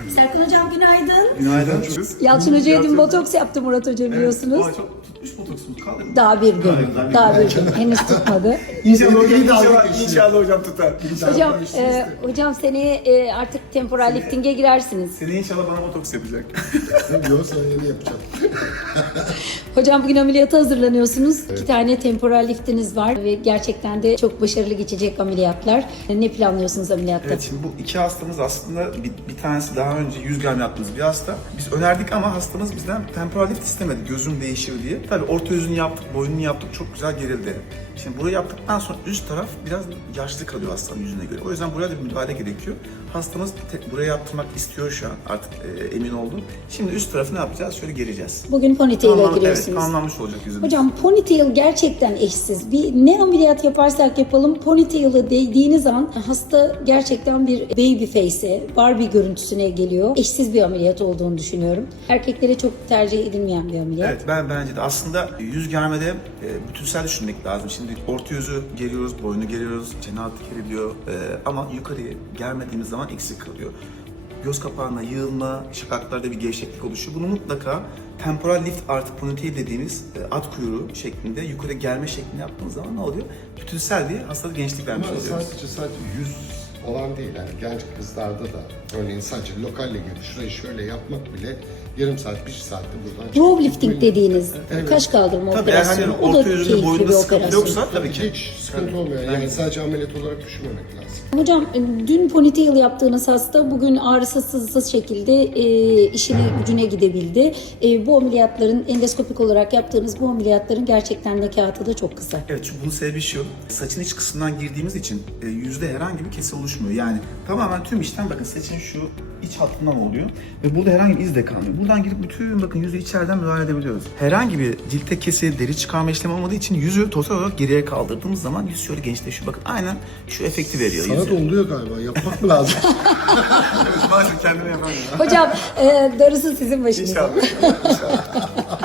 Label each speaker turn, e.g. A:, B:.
A: Serkan Hocam günaydın.
B: Günaydın.
A: Yalçın Hoca'ya dün botoks yaptı Murat Hoca biliyorsunuz.
B: Evet, çok tutmuş botoksumuz kaldı mı?
A: Daha bir gün. Daha bir gün. Henüz tutmadı.
B: İnşallah hocam tutar.
A: Hocam seneye artık temporal lifting'e girersiniz.
B: Seneye inşallah bana botoks yapacak.
C: Yok, sana yeni yapacağım.
A: Hocam bugün ameliyata hazırlanıyorsunuz. Evet. 2 tane temporal liftiniz var ve gerçekten de çok başarılı geçecek ameliyatlar. Ne planlıyorsunuz ameliyatta?
B: Evet, şimdi bu iki hastamız aslında bir tanesi daha önce 100 gram yaptığımız bir hasta. Biz önerdik ama hastamız bizden temporal lift istemedi. Gözüm değişir diye. Tabii orta yüzünü yaptık, boynunu yaptık. Çok güzel gerildi. Şimdi burayı yaptıktan sonra üst taraf biraz yaşlı kalıyor hastanın yüzüne göre. O yüzden buraya da bir müdahale gerekiyor. Hastamız buraya yaptırmak istiyor şu an. Artık emin oldum. Şimdi üst tarafı ne yapacağız? Şöyle gereceğiz.
A: Bugün ponytail'e giriyorsunuz.
B: Evet, tamamlanmış olacak yüzümüz.
A: Hocam ponytail gerçekten eşsiz. Ne ameliyat yaparsak yapalım ponytail'ı değdiğiniz an hasta gerçekten bir baby face'e, Barbie görüntüsüne geliyor. Eşsiz bir ameliyat olduğunu düşünüyorum. Erkeklere çok tercih edilmeyen bir ameliyat.
B: Evet, bence de aslında yüz germede bütünsel düşünmek lazım. Şimdi orta yüzü geriyoruz, boynu geriyoruz, çene altı geriliyor ama yukarıya germediğimiz zaman eksik kalıyor. Göz kapağına yığılma, şakaklarda bir gevşeklik oluşuyor. Bunu mutlaka temporal lift artı ponytail dediğimiz at kuyruğu şeklinde yukarı germe şeklinde yaptığımız zaman ne oluyor? Bütünsel diye hastada gençlik vermiş
C: Ama
B: oluyoruz.
C: sadece yüz olan değil, yani genç kızlarda da örneğin sadece lokalle gibi şurayı şöyle yapmak bile yarım saat, bir saatte buradan çıkıyor.
A: Brow lifting dediğiniz kaş kaldırma
B: Tabii eğer
A: operasyonu.
B: hani
A: O da
B: orta yüzünde
A: keyifli
B: boyunda
A: bir
B: sıkıntı
A: operasyon.
B: yoksa tabii ki.
C: Hiç sıkıntı olmuyor. Yani sadece ameliyat olarak düşünmemek lazım.
A: Hocam dün ponytail yaptığınız hasta bugün ağrısız sızsız şekilde işine gücüne gidebildi. Bu ameliyatların endoskopik olarak yaptığınız bu ameliyatların gerçekten nekatı da çok kısa.
B: Evet, çünkü bunun sebebi şu, saçın iç kısmından girdiğimiz için yüzde herhangi bir kesi oluşmuyor. Yani tamamen tüm işlem bakın saçın şu iç hattından oluyor ve burada herhangi bir iz de kalmıyor. Buradan girip bütün bakın yüzü içeriden müdahale edebiliyoruz. Herhangi bir ciltte kesi, deri çıkarma işlemi olmadığı için yüzü total olarak geriye kaldırdığımız zaman yüz şöyle gençleşiyor. Bakın aynen şu efekti veriyor.
C: Sana da oluyor galiba. Yapmak mı lazım?
B: Evet, maalesef kendime yapamıyorum.
A: Hocam darısı sizin başınıza.
B: İnşallah.